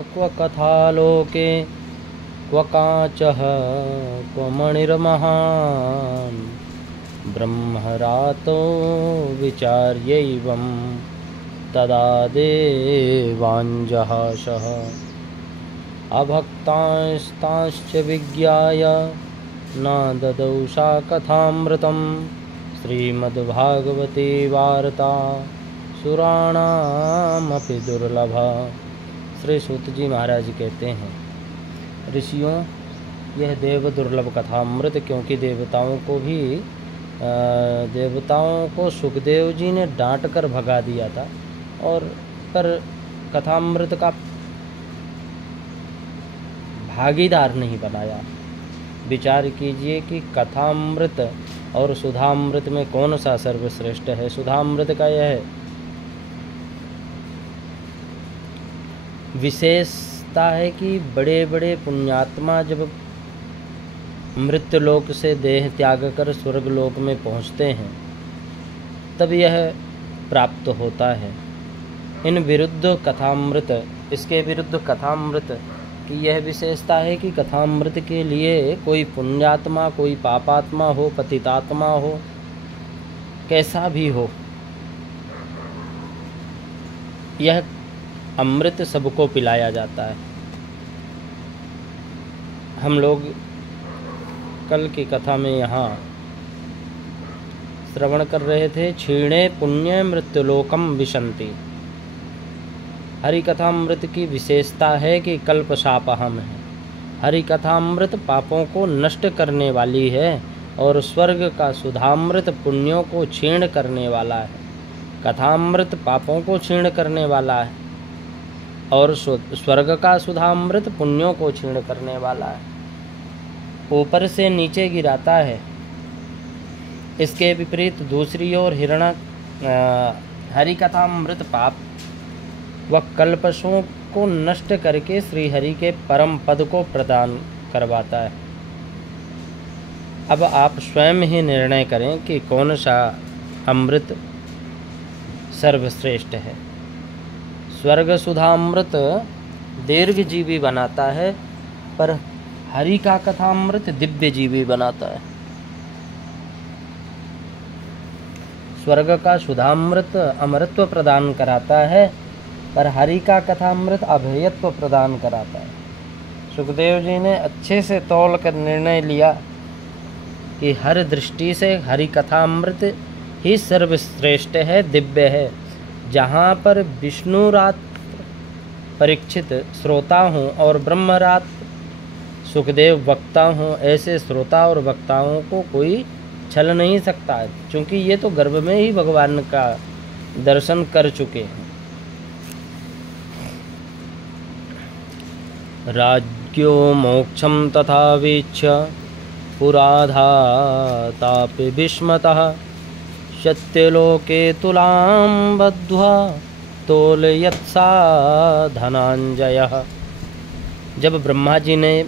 क्व कथालोके क्व काचः क्व मणिर्महान् ब्रह्मरातो विचार्यैवं तदा देवाञ्जहासः अभक्तांस्तांश्च विज्ञाय न ददौ सा कथामृतं श्रीमद्भागवते वार्ता सुराणामपि दुर्लभा। श्री सूत जी महाराज कहते हैं, ऋषियों, यह देव दुर्लभ कथामृत, क्योंकि देवताओं को सुखदेव जी ने डांट कर भगा दिया था और पर कथामृत का भागीदार नहीं बनाया। विचार कीजिए कि कथामृत और सुधामृत में कौन सा सर्वश्रेष्ठ है। सुधामृत का यह विशेषता है कि बड़े बड़े पुण्यात्मा जब मृत्युलोक से देह त्याग कर स्वर्गलोक में पहुँचते हैं तब यह प्राप्त होता है। इसके विरुद्ध कथामृत की यह विशेषता है कि कथामृत के लिए कोई पुण्यात्मा, कोई पापात्मा हो, पतितात्मा हो, कैसा भी हो, यह अमृत सबको पिलाया जाता है। हम लोग कल की कथा में यहाँ श्रवण कर रहे थे, क्षीणे पुण्य मृत्युलोकम विशन्ति। हरि कथामृत की विशेषता है कि कल्पशापहम है। हरि कथामृत पापों को नष्ट करने वाली है और स्वर्ग का सुधामृत पुण्यों को क्षीण करने वाला है। कथामृत पापों को क्षीण करने वाला है और स्वर्ग का सुधामृत पुण्यों को क्षीण करने वाला है, ऊपर से नीचे गिराता है। इसके विपरीत दूसरी ओर हरि कथामृत पाप व कल्पशों को नष्ट करके श्री हरि के परम पद को प्रदान करवाता है। अब आप स्वयं ही निर्णय करें कि कौन सा अमृत सर्वश्रेष्ठ है। स्वर्ग सुधामृत दीर्घजीवी बनाता है, पर हरि का कथामृत दिव्य जीवी बनाता है। स्वर्ग का सुधामृत अमरत्व प्रदान कराता है, पर हरि का कथामृत अभयत्व प्रदान कराता है। सुखदेव जी ने अच्छे से तौल कर निर्णय लिया कि हर दृष्टि से हरि कथामृत ही सर्वश्रेष्ठ है, दिव्य है। जहाँ पर विष्णुरात परीक्षित श्रोता हों और ब्रह्मरात सुखदेव वक्ता हों, ऐसे श्रोता और वक्ताओं को कोई छल नहीं सकता है, क्योंकि ये तो गर्भ में ही भगवान का दर्शन कर चुके हैं। राज्ञो मोक्षं तथा वीक्ष्य पुराधातापि विस्मतः सत्यलोके तुलां बद्ध्वा तोलयत्सा धनंजयः। जब ब्रह्मा जी ने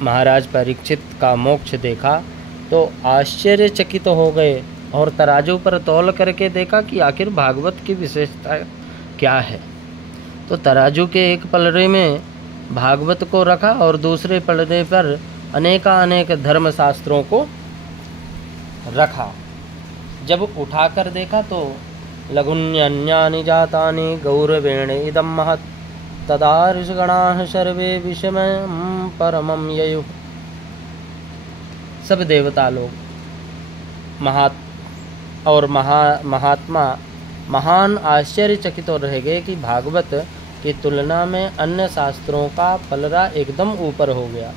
महाराज परीक्षित का मोक्ष देखा तो आश्चर्यचकित हो गए और तराजू पर तौल करके देखा कि आखिर भागवत की विशेषता क्या है। तो तराजू के एक पलड़े में भागवत को रखा और दूसरे पलड़े पर अनेकानेक धर्मशास्त्रों को रखा। जब उठाकर देखा तो लघुन्यन्यानि जातानि गौरवेण इदं महत् तदा ऋषिगणाः सर्वे विषमं परमं ययुः। सब देवता लोग महात्मा महान आश्चर्यचकित रह गए कि भागवत की तुलना में अन्य शास्त्रों का पलड़ा एकदम ऊपर हो गया।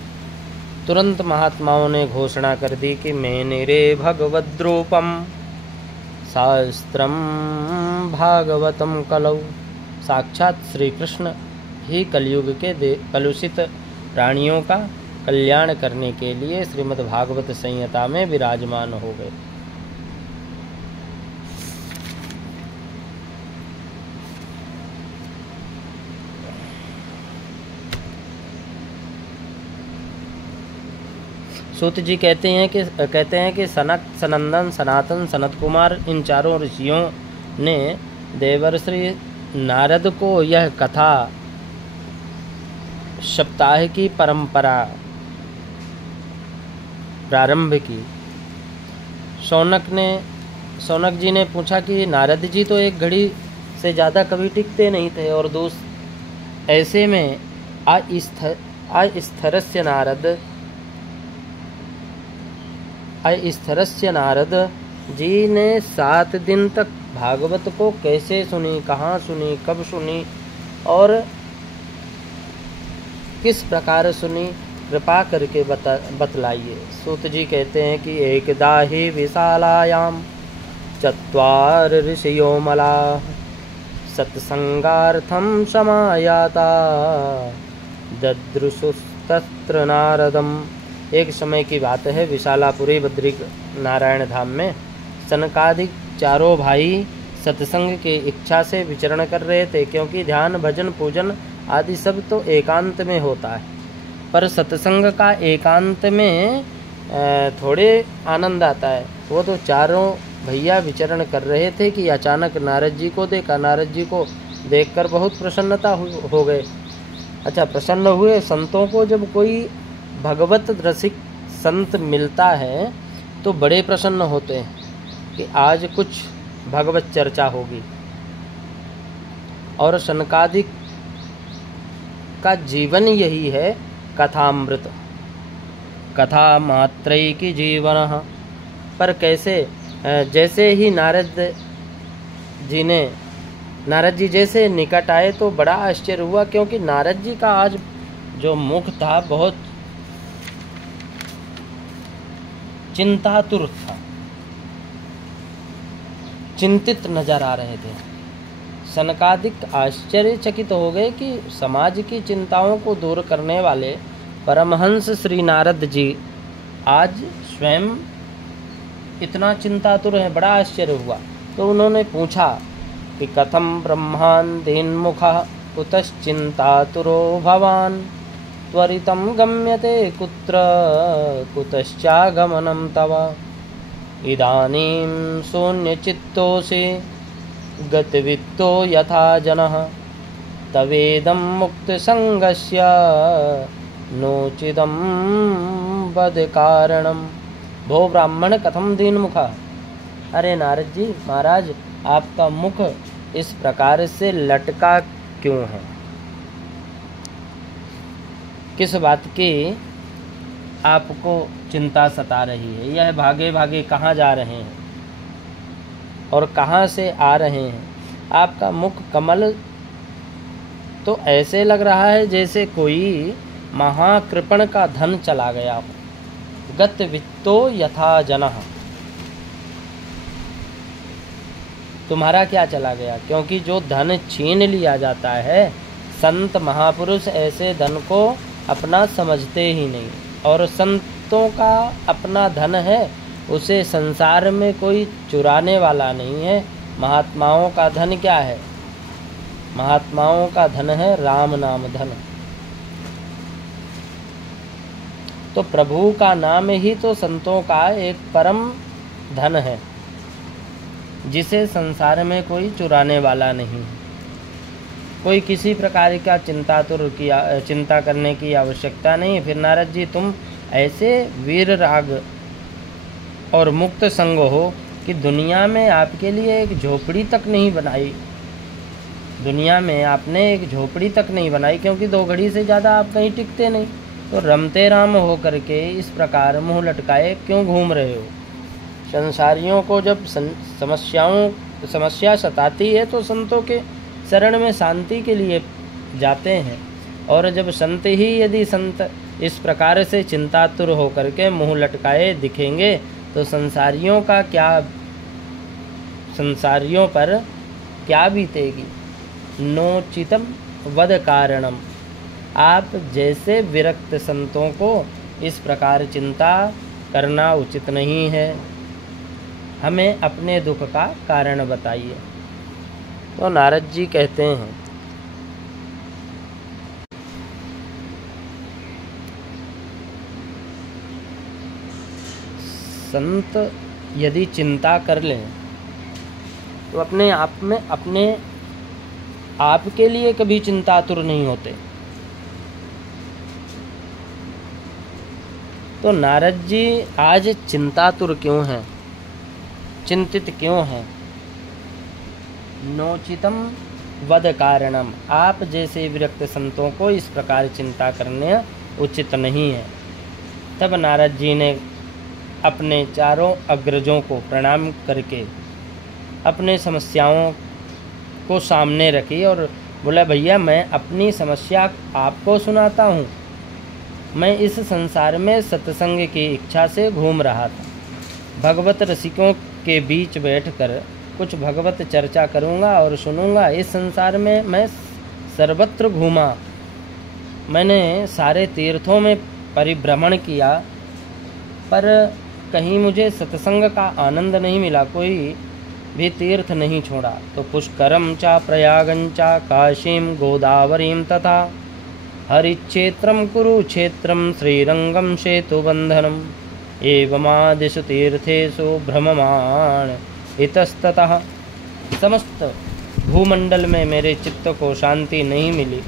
तुरंत महात्माओं ने घोषणा कर दी कि मेनिरे भगवद्रूपम शास्त्रम भागवतम कलौ। साक्षात श्री कृष्ण ही कलयुग के कलुषित प्राणियों का कल्याण करने के लिए श्रीमद् भागवत संहिता में विराजमान हो गए। सूत जी कहते हैं कि सनक, सनंदन, सनातन, सनत कुमार, इन चारों ऋषियों ने देवर्षि नारद को यह कथा सप्ताह की परंपरा प्रारंभ की। शौनक जी ने पूछा कि नारद जी तो एक घड़ी से ज़्यादा कभी टिकते नहीं थे, और दोस्त ऐसे में अस्थिरस्य नारद जी ने 7 दिन तक भागवत को कैसे सुनी, कहाँ सुनी, कब सुनी और किस प्रकार सुनी, कृपा करके बतलाइए। सूत जी कहते हैं कि एकदा ही विशालायाम चत्वार ऋषियो मलाः सत्संगार्थं समायाता ददृशुस्तत्र नारदम। एक समय की बात है, विशालापुरी बद्री नारायण धाम में सनकादिक चारों भाई सत्संग की इच्छा से विचरण कर रहे थे, क्योंकि ध्यान भजन पूजन आदि सब तो एकांत में होता है, पर सत्संग का एकांत में थोड़े आनंद आता है। वो तो चारों भैया विचरण कर रहे थे कि अचानक नारद जी को देखा। नारद जी को देखकर बहुत प्रसन्नता हो गए। अच्छा, प्रसन्न हुए। संतों को जब कोई भगवत रसिक संत मिलता है तो बड़े प्रसन्न होते हैं कि आज कुछ भगवत चर्चा होगी। और सनकादिक का जीवन यही है, कथामृत, कथा मात्रैकी जीवन। पर कैसे, जैसे ही नारद जी जैसे निकट आए तो बड़ा आश्चर्य हुआ, क्योंकि नारद जी का आज जो मुख था बहुत चिंतातुर था, चिंतित नजर आ रहे थे। सनकादिक आश्चर्यचकित हो गए कि समाज की चिंताओं को दूर करने वाले परमहंस श्री नारद जी आज स्वयं इतना चिंतातुर है। बड़ा आश्चर्य हुआ। तो उन्होंने पूछा कि कथम ब्रह्मांदीन्मुखः कुतश्चिंतातुरो भवान् त्वरितं गम्यते कुत्र कुतश्चागमनं तव इदानीं शून्यचित्तोऽसि गतवित्तो यथा जनः तवेदं मुक्तसंगस्य नोचिदं वद कारणम्। भो ब्राह्मण कथम दीनमुखा। अरे नारद जी महाराज, आपका मुख इस प्रकार से लटका क्यों है? किस बात की आपको चिंता सता रही है? यह भागे भागे कहाँ जा रहे हैं और कहाँ से आ रहे हैं? आपका मुख कमल तो ऐसे लग रहा है जैसे कोई महाकृपण का धन चला गया हो। गत वित्तो यथा जनः। तुम्हारा क्या चला गया? क्योंकि जो धन छीन लिया जाता है, संत महापुरुष ऐसे धन को अपना समझते ही नहीं, और संतों का अपना धन है, उसे संसार में कोई चुराने वाला नहीं है। महात्माओं का धन क्या है? महात्माओं का धन है राम नाम धन। तो प्रभु का नाम ही तो संतों का एक परम धन है, जिसे संसार में कोई चुराने वाला नहीं। कोई किसी प्रकार का चिंता करने की आवश्यकता नहीं। फिर नारद जी, तुम ऐसे वीर राग और मुक्त संग हो कि दुनिया में आपके लिए एक झोपड़ी तक नहीं बनाई। दुनिया में आपने एक झोपड़ी तक नहीं बनाई, क्योंकि 2 घड़ी से ज़्यादा आप कहीं टिकते नहीं। तो रमते राम हो करके इस प्रकार मुंह लटकाए क्यों घूम रहे हो? संसारियों को जब समस्या सताती है तो संतों के शरण में शांति के लिए जाते हैं, और जब संत ही यदि संत इस प्रकार से चिंतातुर होकर के मुंह लटकाए दिखेंगे तो संसारियों पर क्या बीतेगी? नोचितम वद कारणम। आप जैसे विरक्त संतों को इस प्रकार चिंता करना उचित नहीं है। हमें अपने दुख का कारण बताइए। तो नारद जी कहते हैं, संत यदि चिंता कर लें तो अपने आप के लिए कभी चिंतातुर नहीं होते। तो नारद जी आज चिंतातुर क्यों हैं, चिंतित क्यों हैं? नोचितम वद कारणम, आप जैसे विरक्त संतों को इस प्रकार चिंता करने उचित नहीं है। तब नारद जी ने अपने चारों अग्रजों को प्रणाम करके अपने समस्याओं को सामने रखी और बोला, भैया मैं अपनी समस्या आपको सुनाता हूँ। मैं इस संसार में सत्संग की इच्छा से घूम रहा था। भगवत रसिकों के बीच बैठकर कुछ भगवत चर्चा करूँगा और सुनूँगा। इस संसार में मैं सर्वत्र घूमा, मैंने सारे तीर्थों में परिभ्रमण किया, पर कहीं मुझे सत्संग का आनंद नहीं मिला, कोई भी तीर्थ नहीं छोड़ा। तो पुष्करम चा प्रयागं चा काशीं गोदावरीं तथा हरिक्षेत्रम कुरुक्षेत्रम श्रीरंगम सेतुबंधनम एवमादिषु तीर्थेषु भ्रममाण इतस्ततः। समस्त भूमंडल में मेरे चित्त को शांति नहीं मिली,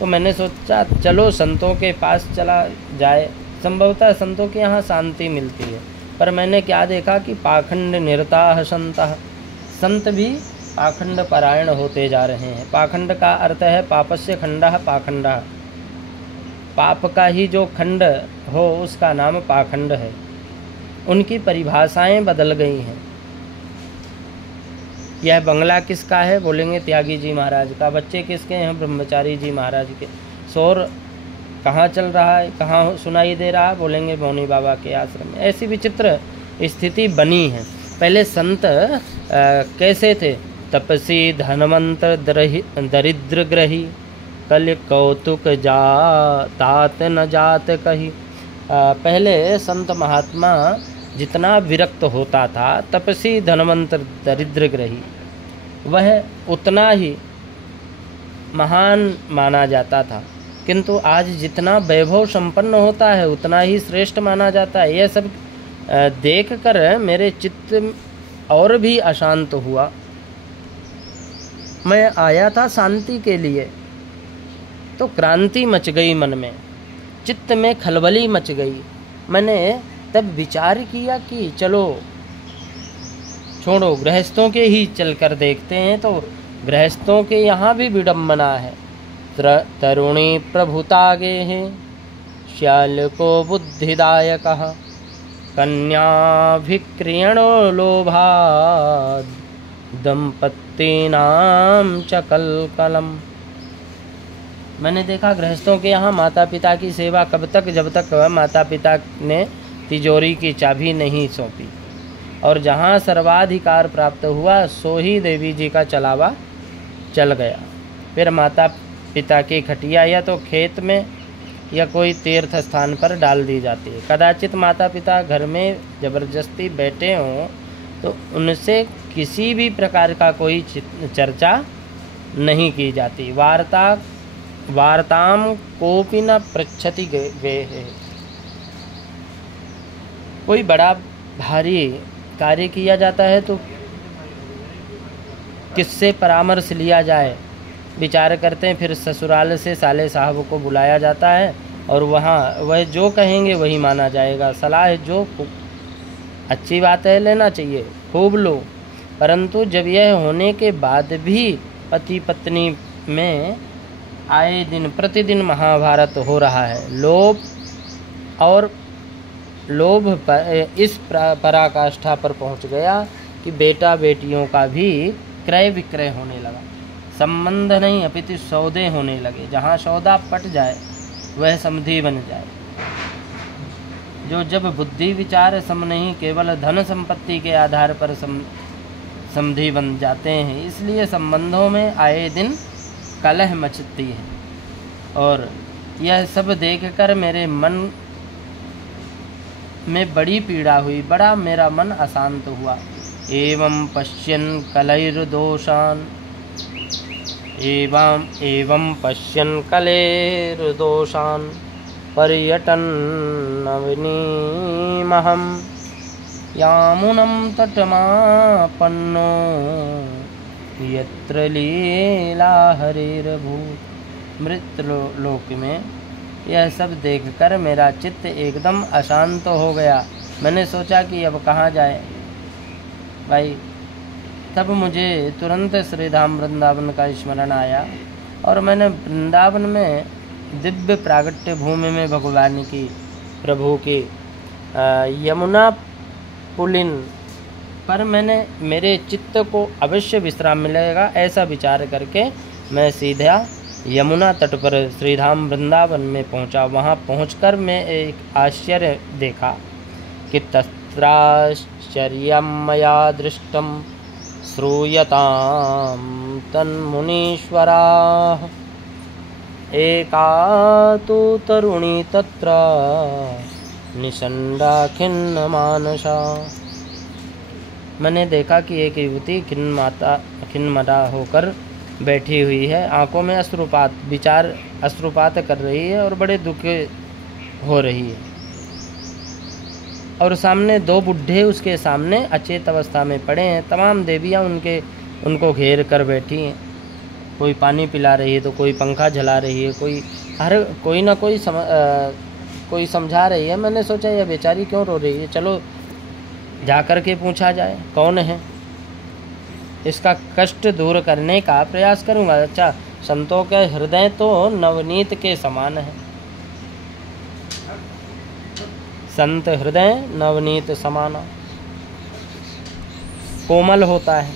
तो मैंने सोचा चलो संतों के पास चला जाए, संभवतः संतों के यहाँ शांति मिलती है। पर मैंने क्या देखा कि पाखंड निरताः संतः, संत भी पाखंड परायण होते जा रहे हैं। पाखंड का अर्थ है पापस्य खंडः पाखंडः, पाप का ही जो खंड हो उसका नाम पाखंड है। उनकी परिभाषाएं बदल गई हैं। यह बंगला किसका है, बोलेंगे त्यागी जी महाराज का। बच्चे किसके हैं, ब्रह्मचारी जी महाराज के। शोर कहाँ चल रहा है, कहाँ सुनाई दे रहा है, बोलेंगे मौनी बाबा के आश्रम में। ऐसी विचित्र स्थिति बनी है। पहले संत कैसे थे, तपसी धनवंत दरिद्र ग्रही कल कौतुक तात न जात कही। पहले संत महात्मा जितना विरक्त होता था, तपसी धनवंत दरिद्र ग्रही, वह उतना ही महान माना जाता था। किंतु आज जितना वैभव संपन्न होता है उतना ही श्रेष्ठ माना जाता है। यह सब देखकर मेरे चित्त और भी अशांत हुआ। मैं आया था शांति के लिए, तो क्रांति मच गई मन में, चित्त में खलबली मच गई। मैंने तब विचार किया कि चलो छोड़ो, गृहस्थों के ही चलकर देखते हैं। तो गृहस्थों के यहाँ भी विडम्बना है। तरुणी प्रभुतागे है श्याल को बुद्धिदायकः कन्याभिक्रियणो लोभाद् दंपत्तीनां च कलकलम्। मैंने देखा गृहस्थों के यहाँ माता पिता की सेवा कब तक, जब तक माता पिता ने तिजोरी की चाबी नहीं सौंपी। और जहाँ सर्वाधिकार प्राप्त हुआ सो ही देवी जी का चलावा चल गया। फिर माता पिता की खटिया या तो खेत में या कोई तीर्थ स्थान पर डाल दी जाती है। कदाचित माता पिता घर में जबरदस्ती बैठे हों तो उनसे किसी भी प्रकार का कोई चर्चा नहीं की जाती। वार्ताम कोपि न पृच्छति गे। कोई बड़ा भारी कार्य किया जाता है तो किससे परामर्श लिया जाए, विचार करते हैं। फिर ससुराल से साले साहब को बुलाया जाता है और वहाँ वह जो कहेंगे वही माना जाएगा। सलाह जो अच्छी बात है लेना चाहिए, खूब लो। परंतु जब यह होने के बाद भी पति पत्नी में आए दिन प्रतिदिन महाभारत हो रहा है। लोभ इस पराकाष्ठा पर पहुंच गया कि बेटा बेटियों का भी क्रय विक्रय होने लगा। संबंध नहीं अपितु सौदे होने लगे। जहाँ सौदा पट जाए वह समधि बन जाए। जो जब बुद्धि विचार सम नहीं, केवल धन संपत्ति के आधार पर समधि बन जाते हैं। इसलिए संबंधों में आए दिन कलह मचती है। और यह सब देखकर मेरे मन में बड़ी पीड़ा हुई, बड़ा मेरा मन अशांत हुआ। एवं पश्यन् कलैर्दोषान् एवं पश्यन् कलैर्दोषान् पर्यटन् नवनीमहं यामुनं तटमापन्नो यत्र लीला हरिर्भूत्। मृत लोक में यह सब देखकर मेरा चित्त एकदम अशांत हो गया। मैंने सोचा कि अब कहाँ जाए भाई। तब मुझे तुरंत श्रीधाम वृंदावन का स्मरण आया और मैंने वृंदावन में दिव्य प्रागट्य भूमि में भगवान की प्रभु की यमुना पुलिन पर मेरे चित्त को अवश्य विश्राम मिलेगा, ऐसा विचार करके मैं सीधा यमुना तट पर श्रीधाम वृंदावन में पहुंचा। वहां पहुंचकर मैं एक आश्चर्य देखा कि तत्राश्चर्यं मया दृष्टं श्रूयतां तन्मुनीश्वराः। एका तु तरुणी तत्र निषण्डा खिन्नमानसा। मैंने देखा कि एक युवती खिन्नमदा होकर बैठी हुई है, आंखों में अश्रुपात कर रही है और बड़े दुख हो रही है। और सामने दो बुढ़े उसके सामने अचेत अवस्था में पड़े हैं। तमाम देवियां उनको घेर कर बैठी हैं। कोई पानी पिला रही है तो कोई पंखा जला रही है, कोई ना कोई समझा रही है। मैंने सोचा यह बेचारी क्यों रो रही है, चलो जाकर के पूछा जाए कौन है, इसका कष्ट दूर करने का प्रयास करूंगा। अच्छा, संतों के हृदय तो नवनीत के समान है। संत हृदय नवनीत समाना, कोमल होता है।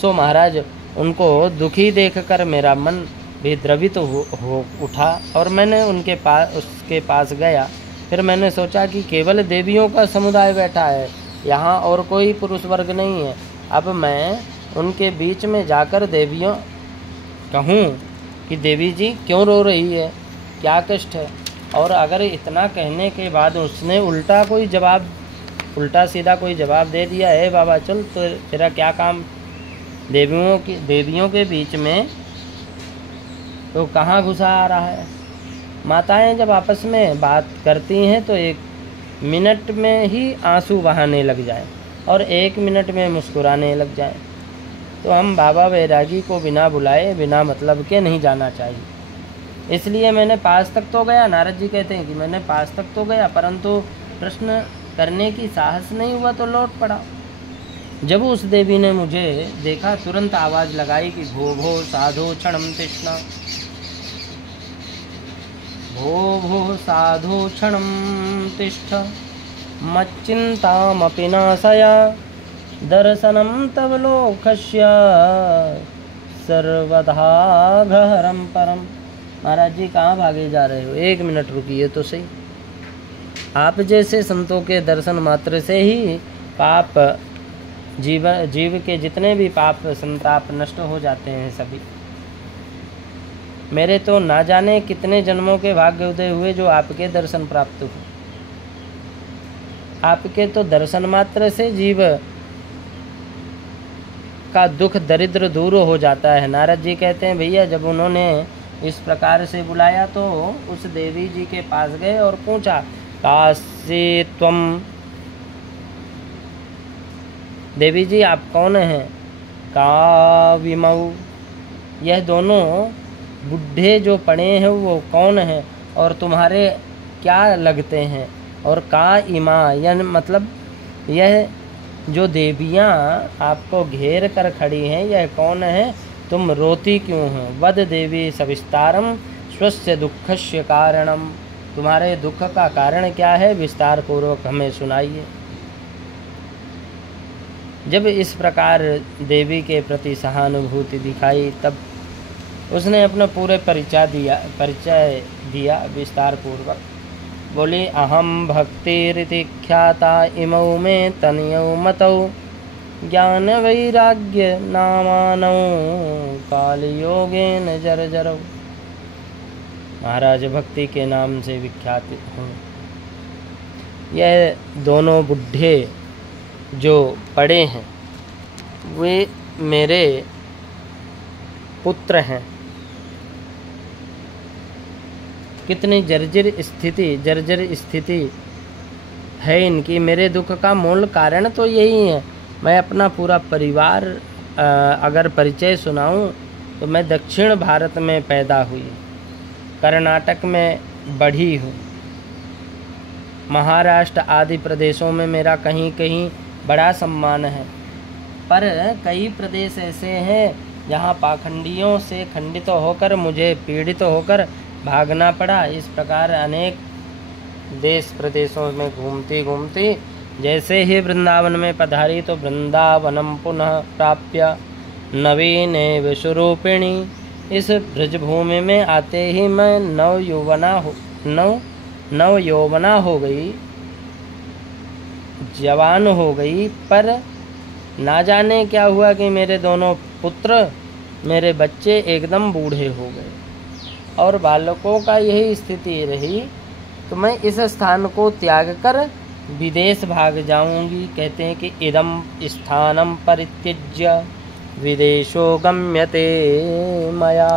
सो महाराज, उनको दुखी देखकर मेरा मन भी द्रवित हो उठा और मैंने उसके पास गया। फिर मैंने सोचा कि केवल देवियों का समुदाय बैठा है, यहाँ और कोई पुरुष वर्ग नहीं है। अब मैं उनके बीच में जाकर देवियों कहूँ कि देवी जी क्यों रो रही है, क्या कष्ट है। और अगर इतना कहने के बाद उसने उल्टा सीधा कोई जवाब दे दिया, है बाबा चल तो तेरा क्या काम देवियों के बीच में, तो कहाँ घुसा आ रहा है। माताएं जब आपस में बात करती हैं तो 1 मिनट में ही आंसू बहाने लग जाए और 1 मिनट में मुस्कुराने लग जाए। तो हम बाबा बैरागी को बिना बुलाए, बिना मतलब के नहीं जाना चाहिए। इसलिए मैंने पास तक तो गया। नारद जी कहते हैं कि मैंने पास तक तो गया, परंतु प्रश्न करने की साहस नहीं हुआ तो लौट पड़ा। जब उस देवी ने मुझे देखा, तुरंत आवाज़ लगाई कि भो भो साधु क्षणम तिष्ठा, भो भो साधु क्षणम तिष्ठ, मच्चिंतामपि नाशय, दर्शनम तव लोकस्य सर्वधा घहरम परम। महाराज जी कहाँ भागे जा रहे हो, 1 मिनट रुकिए तो सही। आप जैसे संतों के दर्शन मात्र से ही पाप जीव के जितने भी पाप संताप नष्ट हो जाते हैं सभी। मेरे तो ना जाने कितने जन्मों के भाग्य उदय हुए जो आपके दर्शन प्राप्त हुए। आपके तो दर्शन मात्र से जीव का दुख दरिद्र दूर हो जाता है। नारद जी कहते हैं भैया, जब उन्होंने इस प्रकार से बुलाया तो उस देवी जी के पास गए और पूछा, काशी त्वम, देवी जी आप कौन हैं। का विमऊ, यह दोनों बुढ़े जो पड़े हैं वो कौन हैं और तुम्हारे क्या लगते हैं। और का इमा, यानी मतलब यह जो देवियाँ आपको घेर कर खड़ी हैं यह कौन है, तुम रोती क्यों हो। वद देवी सविस्तारम स्वस्य दुःखस्य कारणम, तुम्हारे दुख का कारण क्या है, विस्तार पूर्वक हमें सुनाइए। जब इस प्रकार देवी के प्रति सहानुभूति दिखाई तब उसने अपना पूरे परिचय दिया विस्तार पूर्वक। बोली, अहम भक्तिरिति ख्याता इमौ में तनयौ मतौ, ज्ञान वैराग्य नामानौ काल योगेन जर्जरौ। महाराज भक्ति के नाम से विख्यात हूँ। यह दोनों बुढ़े जो पड़े हैं वे मेरे पुत्र हैं। कितनी जर्जर स्थिति है इनकी। मेरे दुख का मूल कारण तो यही है। मैं अपना पूरा परिवार अगर परिचय सुनाऊं तो मैं दक्षिण भारत में पैदा हुई कर्नाटक में बढ़ी हूँ। महाराष्ट्र आदि प्रदेशों में मेरा कहीं कहीं बड़ा सम्मान है, पर कई प्रदेश ऐसे हैं जहाँ पाखंडियों से खंडित होकर मुझे पीड़ित होकर भागना पड़ा। इस प्रकार अनेक देश प्रदेशों में घूमती घूमती जैसे ही वृंदावन में पधारी तो वृंदावनम पुनः प्राप्य नवीन स्वरूपिणी। इस ब्रजभूमि में आते ही मैं नव यौवना हो गई, जवान हो गई। पर ना जाने क्या हुआ कि मेरे दोनों पुत्र, मेरे बच्चे एकदम बूढ़े हो गए और बालकों का यही स्थिति रही। तो मैं इस स्थान को त्याग कर विदेश भाग जाऊंगी। कहते हैं कि इदम स्थानम परित्यज्य विदेशो गम्यते मया।